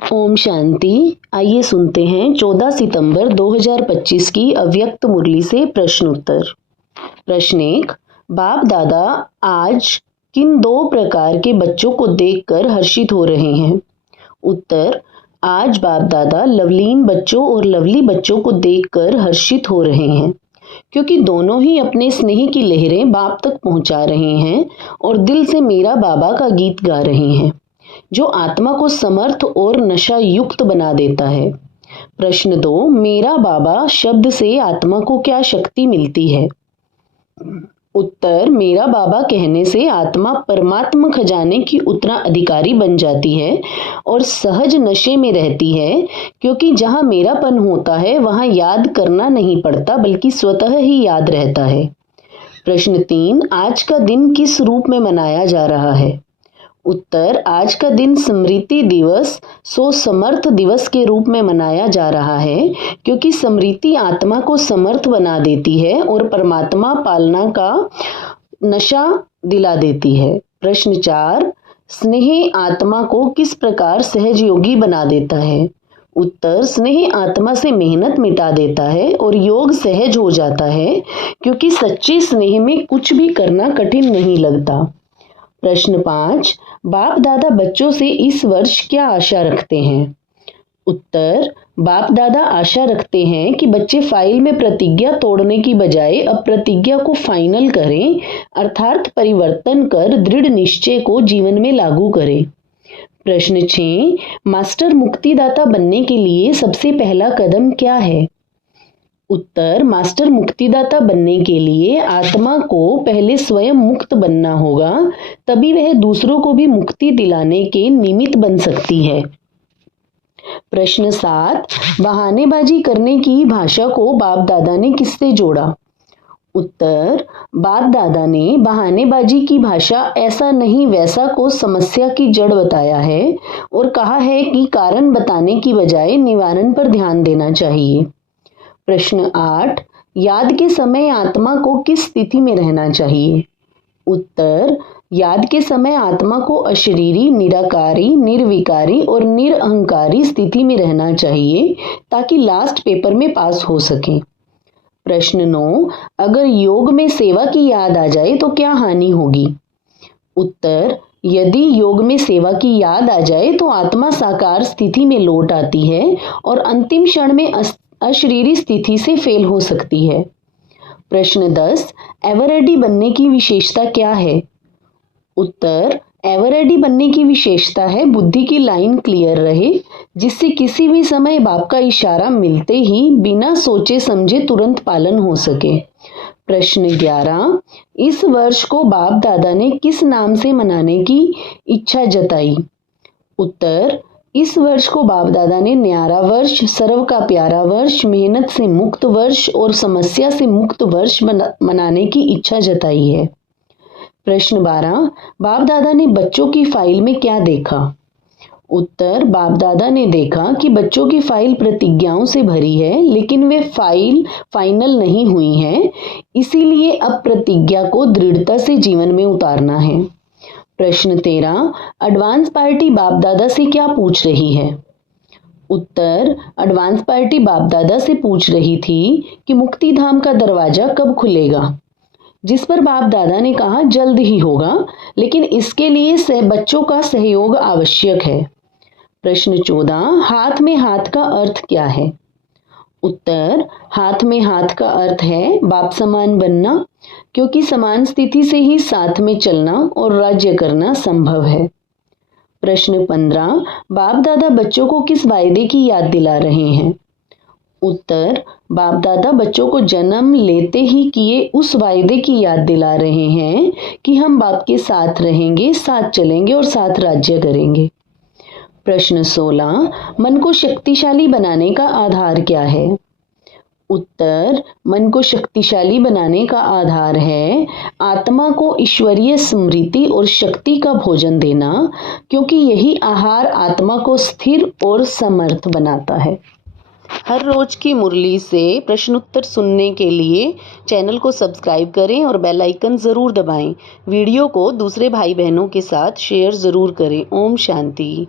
ओम शांति। आइए सुनते हैं 14 सितंबर 2025 की अव्यक्त मुरली से प्रश्न उत्तर। प्रश्न 1। बाप दादा आज किन दो प्रकार के बच्चों को देखकर हर्षित हो रहे हैं? उत्तर। आज बाप दादा लवलीन बच्चों और लवली बच्चों को देखकर हर्षित हो रहे हैं, क्योंकि दोनों ही अपने स्नेह की लहरें बाप तक पहुंचा रहे हैं और दिल से मेरा बाबा का गीत गा रहे हैं, जो आत्मा को समर्थ और नशा युक्त बना देता है। प्रश्न 2। मेरा बाबा शब्द से आत्मा को क्या शक्ति मिलती है? उत्तर। मेरा बाबा कहने से आत्मा परमात्मा खजाने की उत्तराधिकारी बन जाती है और सहज नशे में रहती है, क्योंकि जहाँ मेरापन होता है वहाँ याद करना नहीं पड़ता, बल्कि स्वतः ही याद रहता है। प्रश्न 3। आज का दिन किस रूप में मनाया जा रहा है? उत्तर। आज का दिन स्मृति दिवस सो समर्थ दिवस के रूप में मनाया जा रहा है, क्योंकि स्मृति आत्मा को समर्थ बना देती है और परमात्मा पालना का नशा दिला देती है। प्रश्न 4। स्नेह आत्मा को किस प्रकार सहज योगी बना देता है? उत्तर। स्नेह आत्मा से मेहनत मिटा देता है और योग सहज हो जाता है, क्योंकि सच्चे स्नेह में कुछ भी करना कठिन नहीं लगता। प्रश्न 5। बाप दादा बच्चों से इस वर्ष क्या आशा रखते हैं? उत्तर। बाप दादा आशा रखते हैं कि बच्चे फाइल में प्रतिज्ञा तोड़ने की बजाय अब प्रतिज्ञा को फाइनल करें, अर्थात परिवर्तन कर दृढ़ निश्चय को जीवन में लागू करें। प्रश्न 6। मास्टर मुक्तिदाता बनने के लिए सबसे पहला कदम क्या है? उत्तर। मास्टर मुक्तिदाता बनने के लिए आत्मा को पहले स्वयं मुक्त बनना होगा, तभी वह दूसरों को भी मुक्ति दिलाने के निमित्त बन सकती है। प्रश्न 7। बहानेबाजी करने की भाषा को बाप दादा ने किससे जोड़ा? उत्तर। बाप दादा ने बहानेबाजी की भाषा ऐसा नहीं वैसा को समस्या की जड़ बताया है और कहा है कि कारण बताने की बजाय निवारण पर ध्यान देना चाहिए। प्रश्न 8। याद के समय आत्मा को किस स्थिति में रहना चाहिए? उत्तर। याद के समय आत्मा को अशरीरी, निराकारी, निर्विकारी और निरअहंकारी स्थिति में रहना चाहिए, ताकि लास्ट पेपर में पास हो सके। प्रश्न 9। अगर योग में सेवा की याद आ जाए तो क्या हानि होगी? उत्तर। यदि योग में सेवा की याद आ जाए तो आत्मा साकार स्थिति में लौट आती है और अंतिम क्षण में अशरीरी स्थिति से फेल हो सकती है। प्रश्न 10। एवरेडी बनने की विशेषता क्या है? उत्तर। एवरेडी बनने की विशेषता है बुद्धि की लाइन क्लियर रहे, जिससे किसी भी समय बाप का इशारा मिलते ही बिना सोचे समझे तुरंत पालन हो सके। प्रश्न 11। इस वर्ष को बाप दादा ने किस नाम से मनाने की इच्छा जताई? उत्तर। इस वर्ष को बाप दादा ने न्यारा वर्ष, सर्व का प्यारा वर्ष, मेहनत से मुक्त वर्ष और समस्या से मुक्त वर्ष मनाने की इच्छा जताई है। प्रश्न 12। बाप दादा ने बच्चों की फाइल में क्या देखा? उत्तर। बाप दादा ने देखा कि बच्चों की फाइल प्रतिज्ञाओं से भरी है, लेकिन वे फाइल फाइनल नहीं हुई है, इसीलिए अब प्रतिज्ञा को दृढ़ता से जीवन में उतारना है। प्रश्न 13। एडवांस पार्टी बाप दादा से क्या पूछ रही है? उत्तर। एडवांस पार्टी बाप दादा से पूछ रही थी कि मुक्ति धाम का दरवाजा कब खुलेगा, जिस पर बाप दादा ने कहा जल्द ही होगा, लेकिन इसके लिए बच्चों का सहयोग आवश्यक है। प्रश्न 14। हाथ में हाथ का अर्थ क्या है? उत्तर। हाथ में हाथ का अर्थ है बाप समान बनना, क्योंकि समान स्थिति से ही साथ में चलना और राज्य करना संभव है। प्रश्न 15। बाप दादा बच्चों को किस वायदे की याद दिला रहे हैं? उत्तर। बाप दादा बच्चों को जन्म लेते ही किए उस वायदे की याद दिला रहे हैं कि हम बाप के साथ रहेंगे, साथ चलेंगे और साथ राज्य करेंगे। प्रश्न 16। मन को शक्तिशाली बनाने का आधार क्या है? उत्तर। मन को शक्तिशाली बनाने का आधार है आत्मा को ईश्वरीय स्मृति और शक्ति का भोजन देना, क्योंकि यही आहार आत्मा को स्थिर और समर्थ बनाता है। हर रोज की मुरली से प्रश्न उत्तर सुनने के लिए चैनल को सब्सक्राइब करें और बेल आइकन ज़रूर दबाएं। वीडियो को दूसरे भाई बहनों के साथ शेयर ज़रूर करें। ओम शांति।